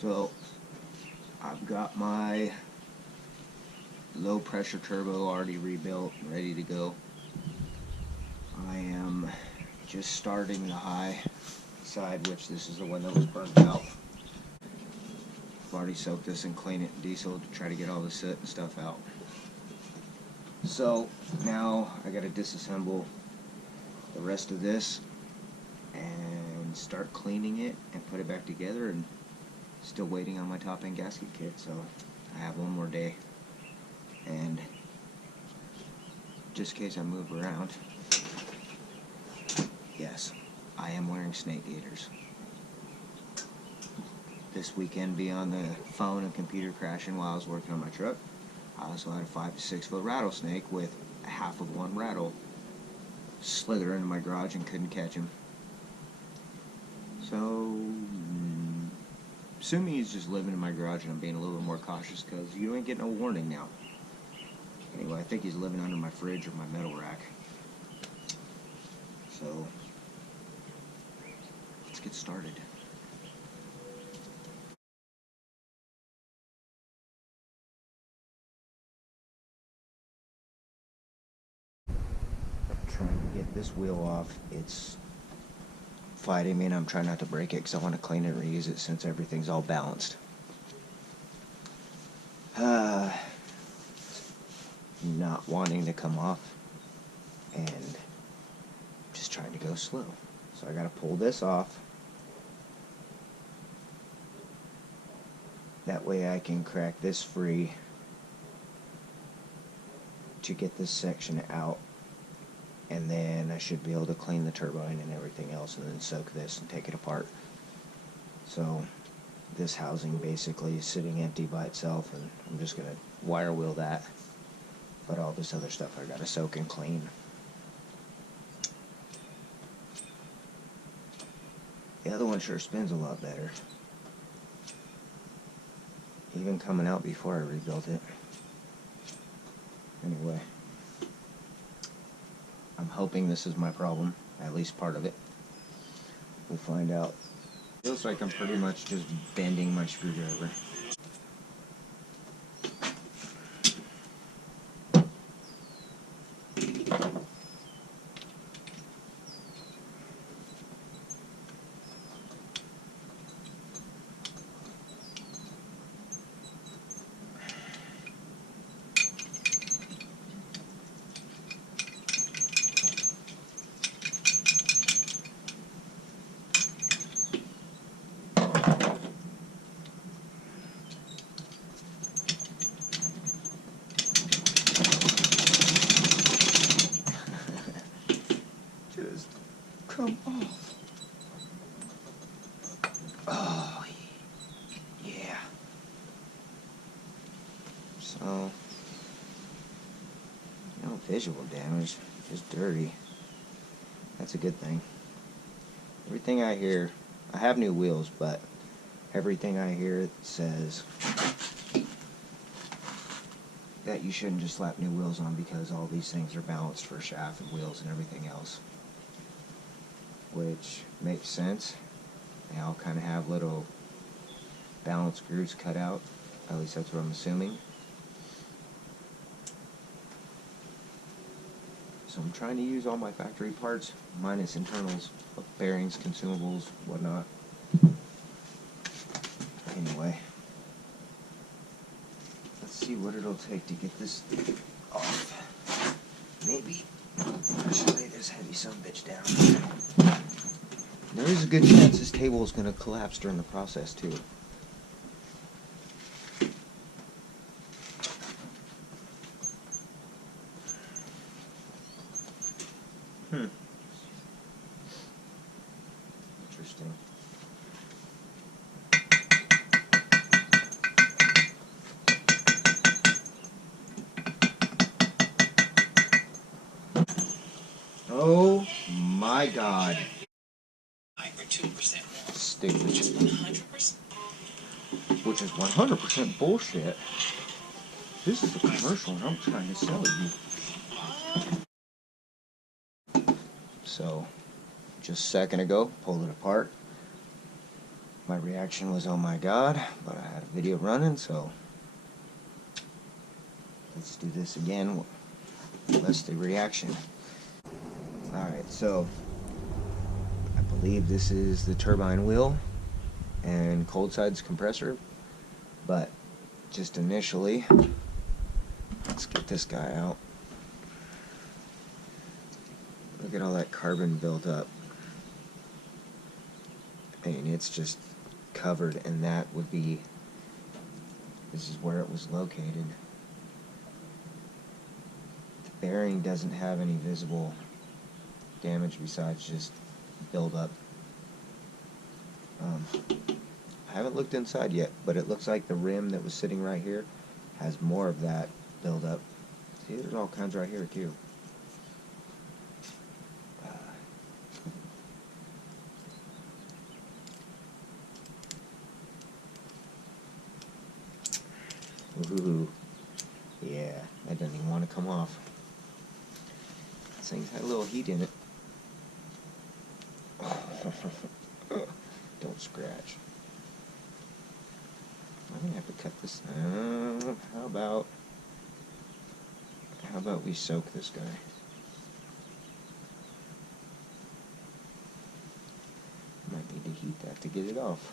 So I've got my low pressure turbo already rebuilt, ready to go. I am just starting the high side, which this is the one that was burnt out. I've already soaked this and cleaned it in diesel to try to get all the soot and stuff out. So now I gotta disassemble the rest of this and start cleaning it and put it back together, and still waiting on my top end gasket kit, so I have one more day. And just in case I move around, yes, I am wearing snake gaiters. This weekend, beyond the phone and computer crashing while I was working on my truck, I also had a 5 to 6 foot rattlesnake with half of one rattle slither into my garage and couldn't catch him. So, assuming he's just living in my garage and I'm being a little bit more cautious because you ain't getting no warning now. Anyway, I think he's living under my fridge or my metal rack. So, let's get started. Trying to get this wheel off. It's fighting me, and I'm trying not to break it because I want to clean it and reuse it since everything's all balanced. Not wanting to come off and just trying to go slow. So I gotta pull this off. That way I can crack this free to get this section out, and then I should be able to clean the turbine and everything else and then soak this and take it apart. So this housing basically is sitting empty by itself, and I'm just gonna wire wheel that. But all this other stuff I gotta soak and clean. The other one sure spins a lot better. Even coming out before I rebuilt it. Anyway, I'm hoping this is my problem, at least part of it. We'll find out. Feels like I'm pretty much just bending my screwdriver. Just come off. Oh, yeah. So, no visual damage, just dirty. That's a good thing. Everything I hear, I have new wheels, but everything I hear says that you shouldn't just slap new wheels on because all these things are balanced for shaft and wheels and everything else. Which makes sense. They all kind of have little balance grooves cut out. At least that's what I'm assuming. So I'm trying to use all my factory parts, minus internals, bearings, consumables, whatnot. Anyway, let's see what it'll take to get this off. Maybe I should lay this heavy sumbitch down. There is a good chance this table is going to collapse during the process too. Interesting. Oh my God. Stick which is 100% bullshit. This is a commercial and I'm trying to sell you. So, just a second ago, pulled it apart. My reaction was, oh my god, but I had a video running, so let's do this again. Less the reaction. Alright, so I believe this is the turbine wheel and cold side's compressor, but just initially, let's get this guy out. Look at all that carbon built up. I mean, it's just covered, and that would be, this is where it was located. The bearing doesn't have any visible damage besides just buildup. I haven't looked inside yet, but it looks like the rim that was sitting right here has more of that buildup. See, there's all kinds right here too. Ooh, yeah, that doesn't even want to come off. This thing's had a little heat in it. Don't scratch. I'm gonna have to cut this. How about we soak this guy? Might need to heat that to get it off,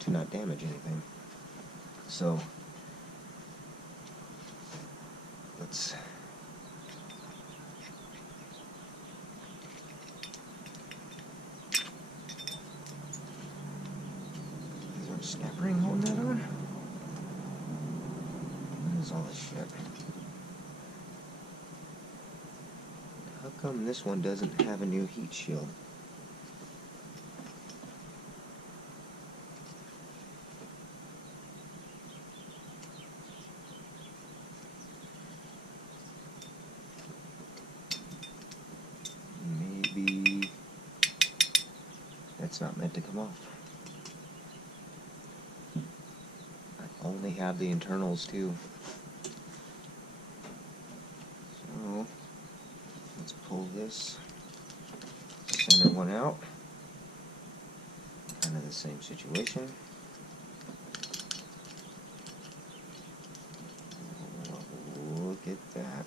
to not damage anything. So let's is there a snap ring holding that on? What is all this shit? How come this one doesn't have a new heat shield? Maybe that's not meant to come off. I only have the internals too. So let's pull this center one out. Kind of the same situation. Look at that.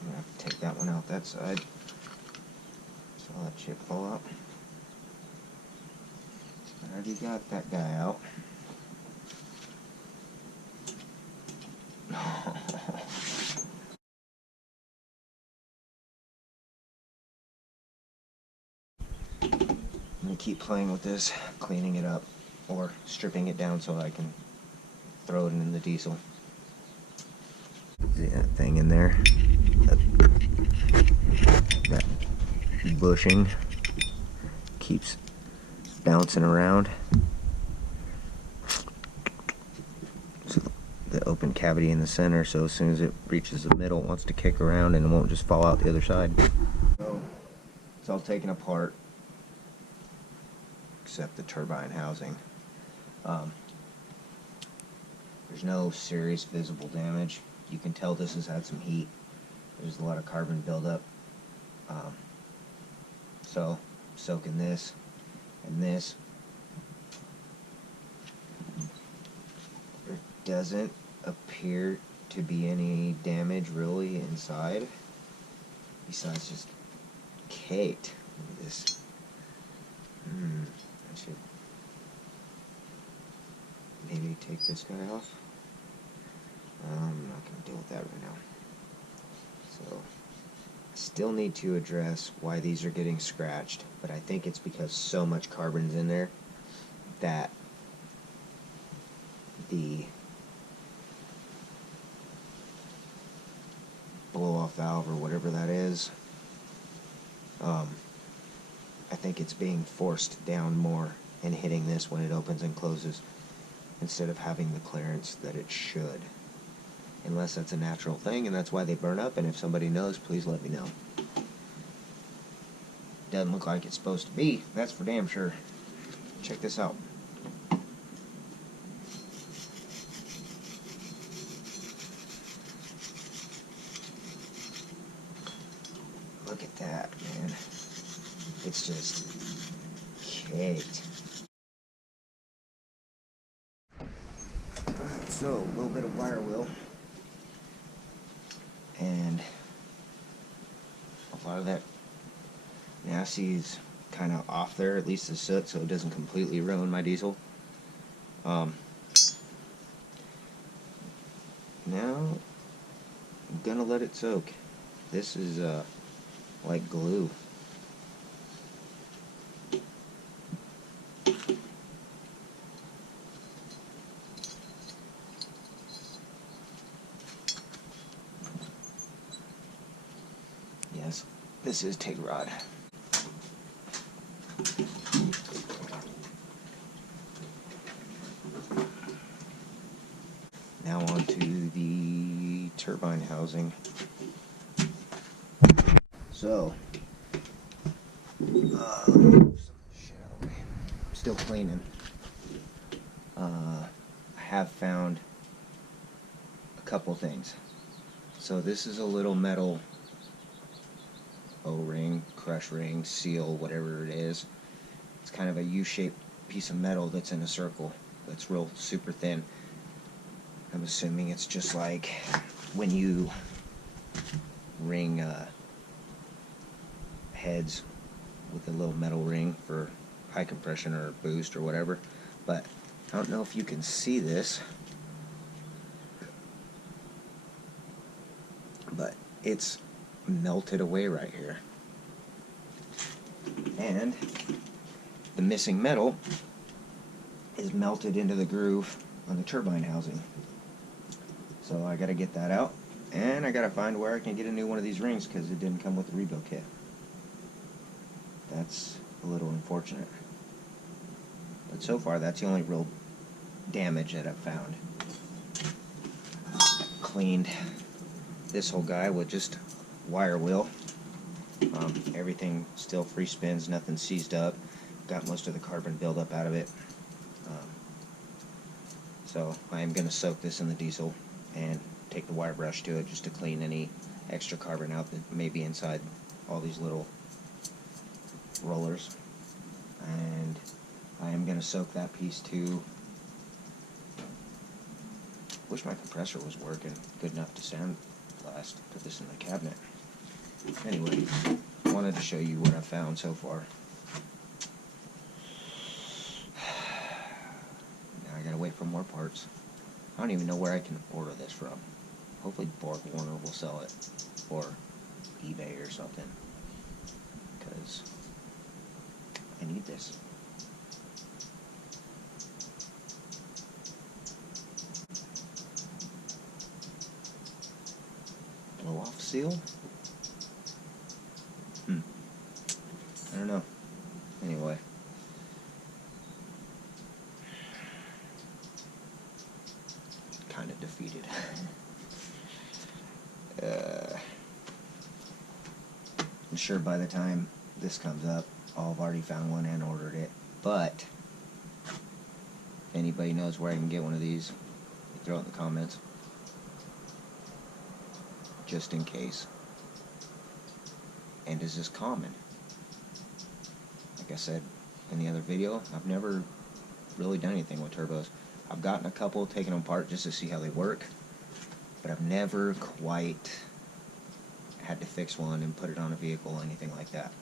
I'm gonna have to take that one out that side. So I'll let chip fall out. I already got that guy out. I'm gonna keep playing with this, cleaning it up, or stripping it down so I can throw it in the diesel. See that thing in there? That bushing keeps bouncing around. So the open cavity in the center, so as soon as it reaches the middle, it wants to kick around and it won't just fall out the other side. So it's all taken apart except the turbine housing. There's no serious visible damage. You can tell this has had some heat. There's a lot of carbon buildup. So soaking this and this. There doesn't appear to be any damage really inside, besides just caked. Look at this. I should maybe take this guy off. I'm not going to deal with that right now. So, I still need to address why these are getting scratched, but I think it's because so much carbon's in there that the blow-off valve or whatever that is, I think it's being forced down more and hitting this when it opens and closes instead of having the clearance that it should. Unless that's a natural thing and that's why they burn up, and if somebody knows, please let me know. Doesn't look like it's supposed to be, that's for damn sure. Check this out. Look at that, man. is just caked. So, a little bit of wire wheel, and a lot of that nasty is kind of off there, at least the soot, so it doesn't completely ruin my diesel. Now I'm gonna let it soak. This is like glue. Yes, this is TIG rod. Now on to the turbine housing. So, I'm still cleaning. I have found a couple things. So this is a little metal O-ring, crush ring, seal, whatever it is. It's kind of a U-shaped piece of metal that's in a circle. That's real super thin. I'm assuming it's just like when you ring heads with a little metal ring for high compression or boost or whatever. But I don't know if you can see this, but it's melted away right here. And the missing metal is melted into the groove on the turbine housing. So I gotta get that out, and I gotta find where I can get a new one of these rings because it didn't come with the rebuild kit. That's a little unfortunate. But so far, that's the only real damage that I've found. Cleaned this whole guy with just wire wheel. Everything still free spins, nothing seized up. Got most of the carbon buildup out of it. So I am going to soak this in the diesel and take the wire brush to it just to clean any extra carbon out that may be inside all these little rollers. And I am going to soak that piece too. Wish my compressor was working good enough to sandblast. Put this in the cabinet. Anyway, I wanted to show you what I've found so far. Now I gotta wait for more parts. I don't even know where I can order this from. Hopefully Borg Warner will sell it, or eBay or something, because I need this. Blow off seal? I don't know. Anyway. Kind of defeated. I'm sure by the time this comes up, I'll have already found one and ordered it. But if anybody knows where I can get one of these, throw it in the comments. Just in case. And is this common? Like I said in the other video, I've never really done anything with turbos. I've gotten a couple, taken them apart just to see how they work, but I've never quite had to fix one and put it on a vehicle or anything like that.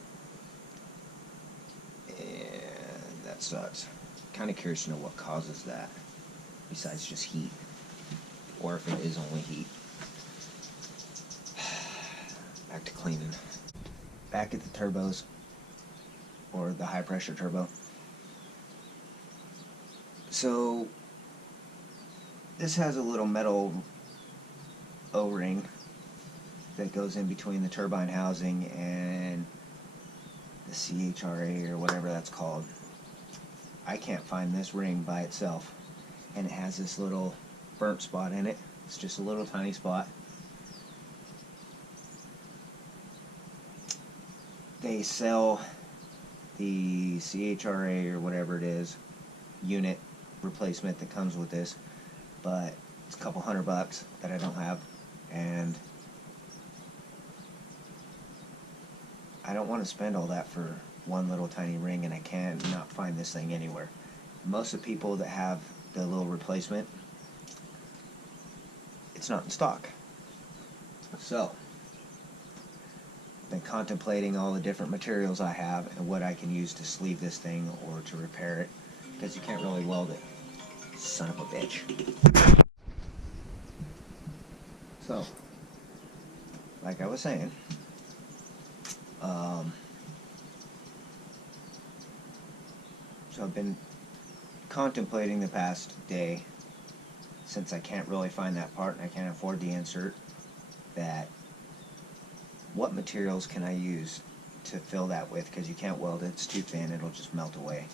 And that sucks. Kind of curious to know what causes that, besides just heat, or if it is only heat. Back to cleaning. Back at the turbos, or the high pressure turbo. So this has a little metal O-ring that goes in between the turbine housing and the CHRA or whatever that's called. I can't find this ring by itself, and it has this little burnt spot in it. It's just a little tiny spot. They sell the CHRA or whatever it is unit replacement that comes with this, but it's a couple $100 that I don't have, and I don't want to spend all that for one little tiny ring, and I cannot find this thing anywhere. Most of the people that have the little replacement, it's not in stock. So I've been contemplating all the different materials I have and what I can use to sleeve this thing or to repair it, because you can't really weld it. Son of a bitch. So, like I was saying, so I've been contemplating the past day, since I can't really find that part and I can't afford the insert, that what materials can I use to fill that with, because you can't weld it, it's too thin, it'll just melt away.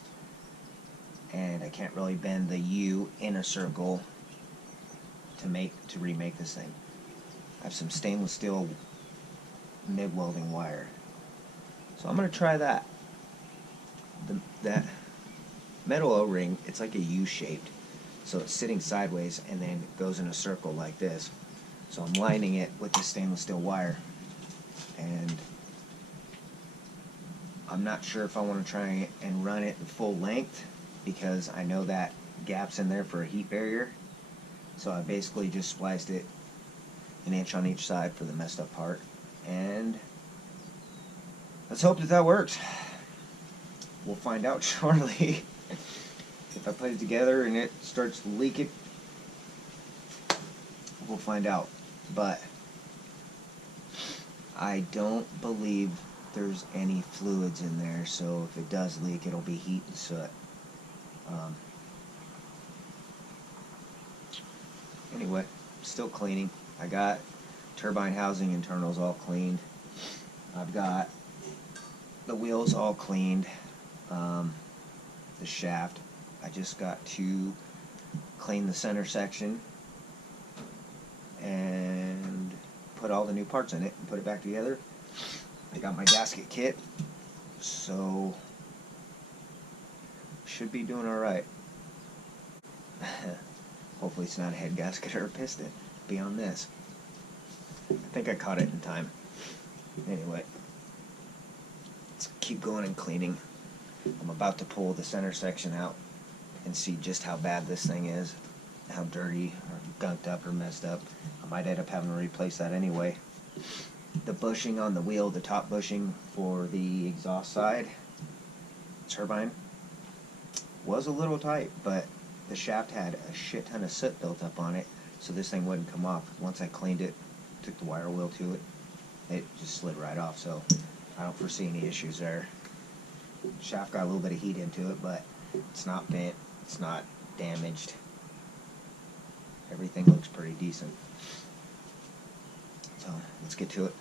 And I can't really bend the U in a circle to remake this thing. I have some stainless steel MIG welding wire, so I'm going to try that. That metal O-ring, it's like a U-shaped, so it's sitting sideways and then it goes in a circle like this. So I'm lining it with the stainless steel wire, and I'm not sure if I want to try and run it full length, because I know that gap's in there for a heat barrier. So I basically just spliced it an inch on each side for the messed up part, and let's hope that works. We'll find out shortly. If I put it together and it starts leaking, we'll find out. But I don't believe there's any fluids in there, so if it does leak, it'll be heat and soot. Anyway, still cleaning. I got turbine housing internals all cleaned. I've got the wheels all cleaned. The shaft, I just got to clean the center section and put all the new parts in it and put it back together. I got my gasket kit, so should be doing alright. Hopefully it's not a head gasket or a piston beyond this. I think I caught it in time. Anyway, let's keep going and cleaning. I'm about to pull the center section out and see just how bad this thing is, how dirty or gunked up or messed up. I might end up having to replace that anyway. The bushing on the wheel, the top bushing for the exhaust side turbine, was a little tight, but the shaft had a shit ton of soot built up on it, so this thing wouldn't come off. Once I cleaned it, took the wire wheel to it, it just slid right off, so I don't foresee any issues there. Shaft got a little bit of heat into it, but it's not bent, it's not damaged. Everything looks pretty decent. So let's get to it.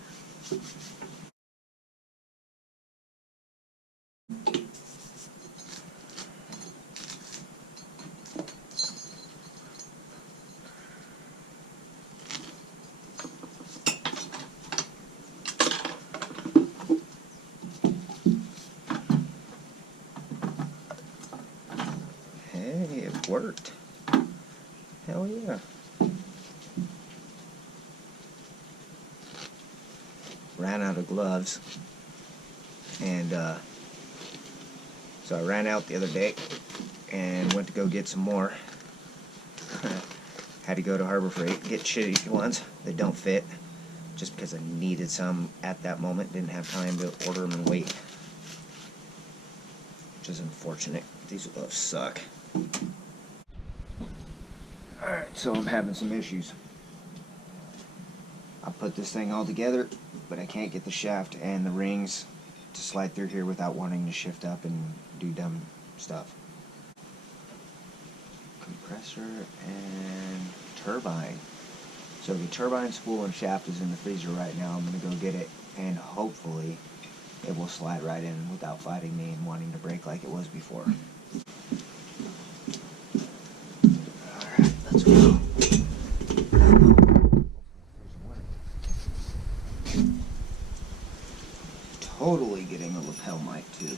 Hey, it worked. Hell yeah. Ran out of gloves, and so I ran out the other day and went to go get some more. Had to go to Harbor Freight, get shitty ones that don't fit, just because I needed some at that moment. Didn't have time to order them and wait, which is unfortunate. These gloves suck. Alright, so I'm having some issues. I put this thing all together, but I can't get the shaft and the rings to slide through here without wanting to shift up and do dumb stuff. Compressor and turbine. So the turbine spool and shaft is in the freezer right now. I'm going to go get it, and hopefully it will slide right in without fighting me and wanting to break like it was before. Alright, let's go. Totally getting a lapel mic too.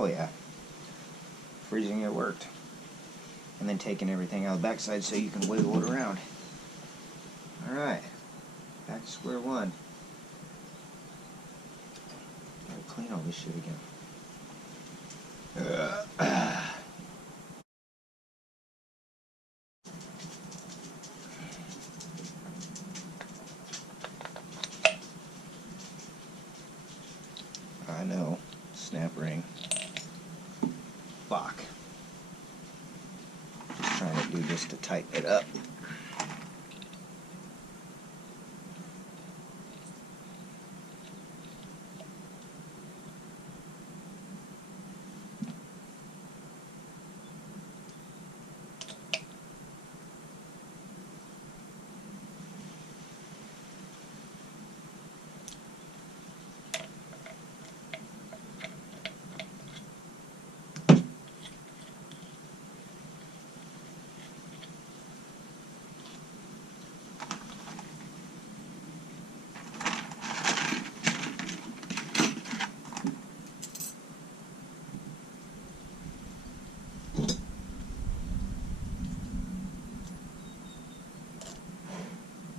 Oh yeah, freezing it worked. And then taking everything out of the backside so you can wiggle it around. Alright, back to square one. Gotta clean all this shit again. I know, snap ring. Fuck. Just trying to do this to tighten it up.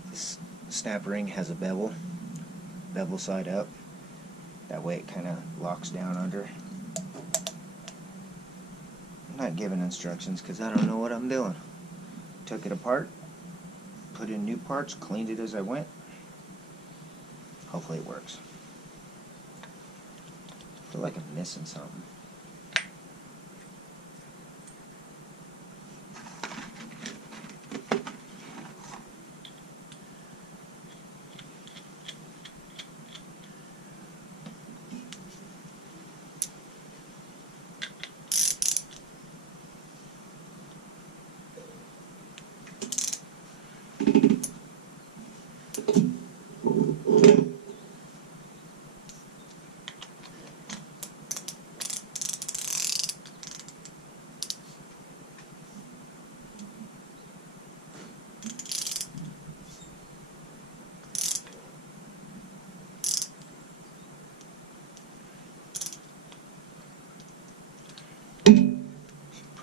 This snap ring has a bevel side up. That way it kind of locks down under. I'm not giving instructions because I don't know what I'm doing. Took it apart, put in new parts, cleaned it as I went. Hopefully it works. I feel like I'm missing something.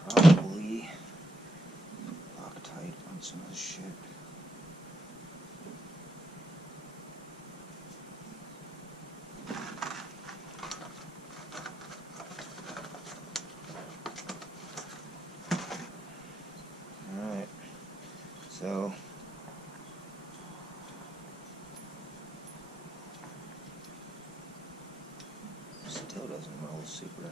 Probably Loctite on some of this shit. Alright, so still doesn't roll super.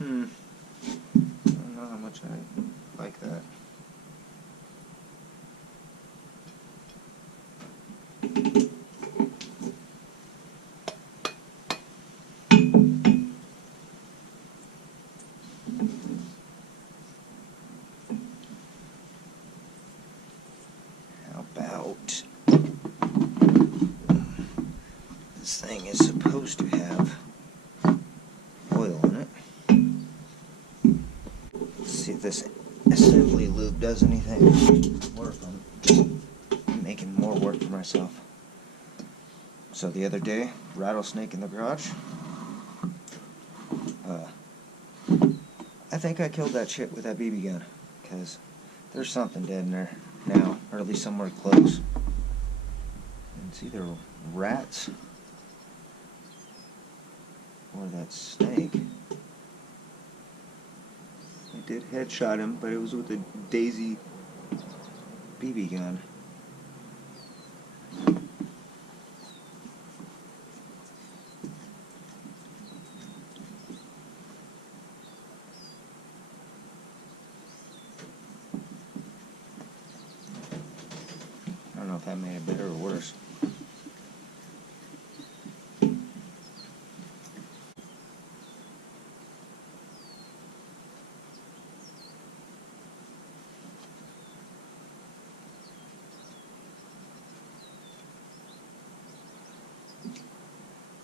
I don't know how much I like that. How about this thing is supposed to have oil in it. Let's see if this assembly lube does anything. Work. I'm just making more work for myself. So the other day, rattlesnake in the garage. I think I killed that shit with that BB gun, because there's something dead in there now, or at least somewhere close. And it's either rats or that snake. I did headshot him, but it was with a Daisy BB gun. I don't know if that made it better or worse.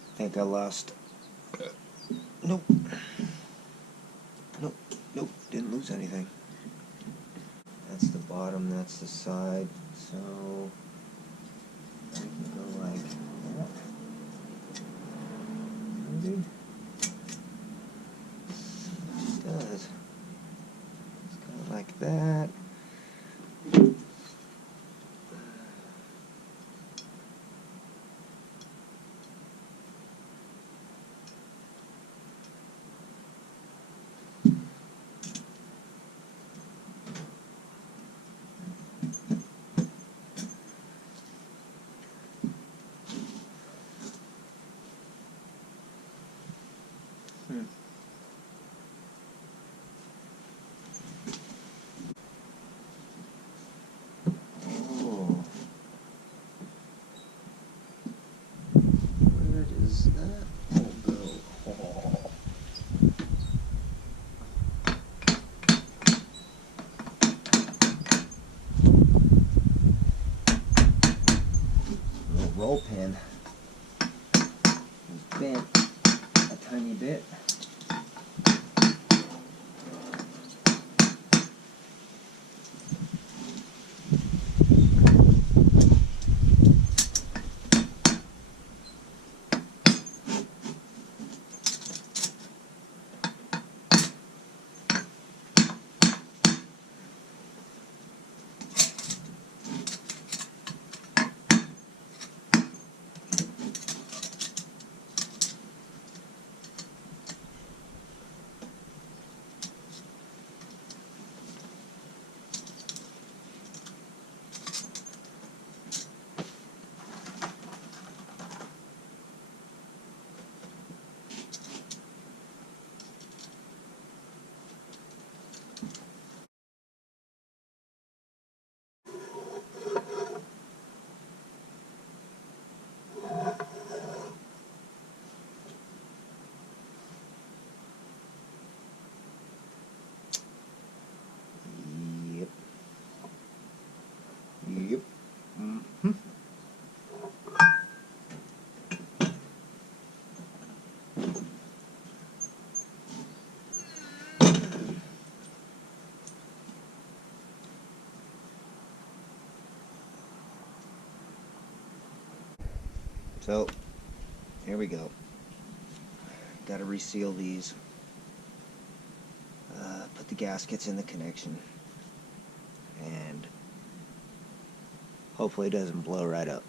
I think I lost. Nope. Nope. Didn't lose anything. That's the bottom, that's the side. So we can go like dude. It does. It's kind of like that. Oh. Where does that hole go? Oh. The roll pin is bent a tiny bit. Yep. Yep. Mm-hmm. So, here we go. Got to reseal these. Put the gaskets in the connection. And hopefully it doesn't blow right up.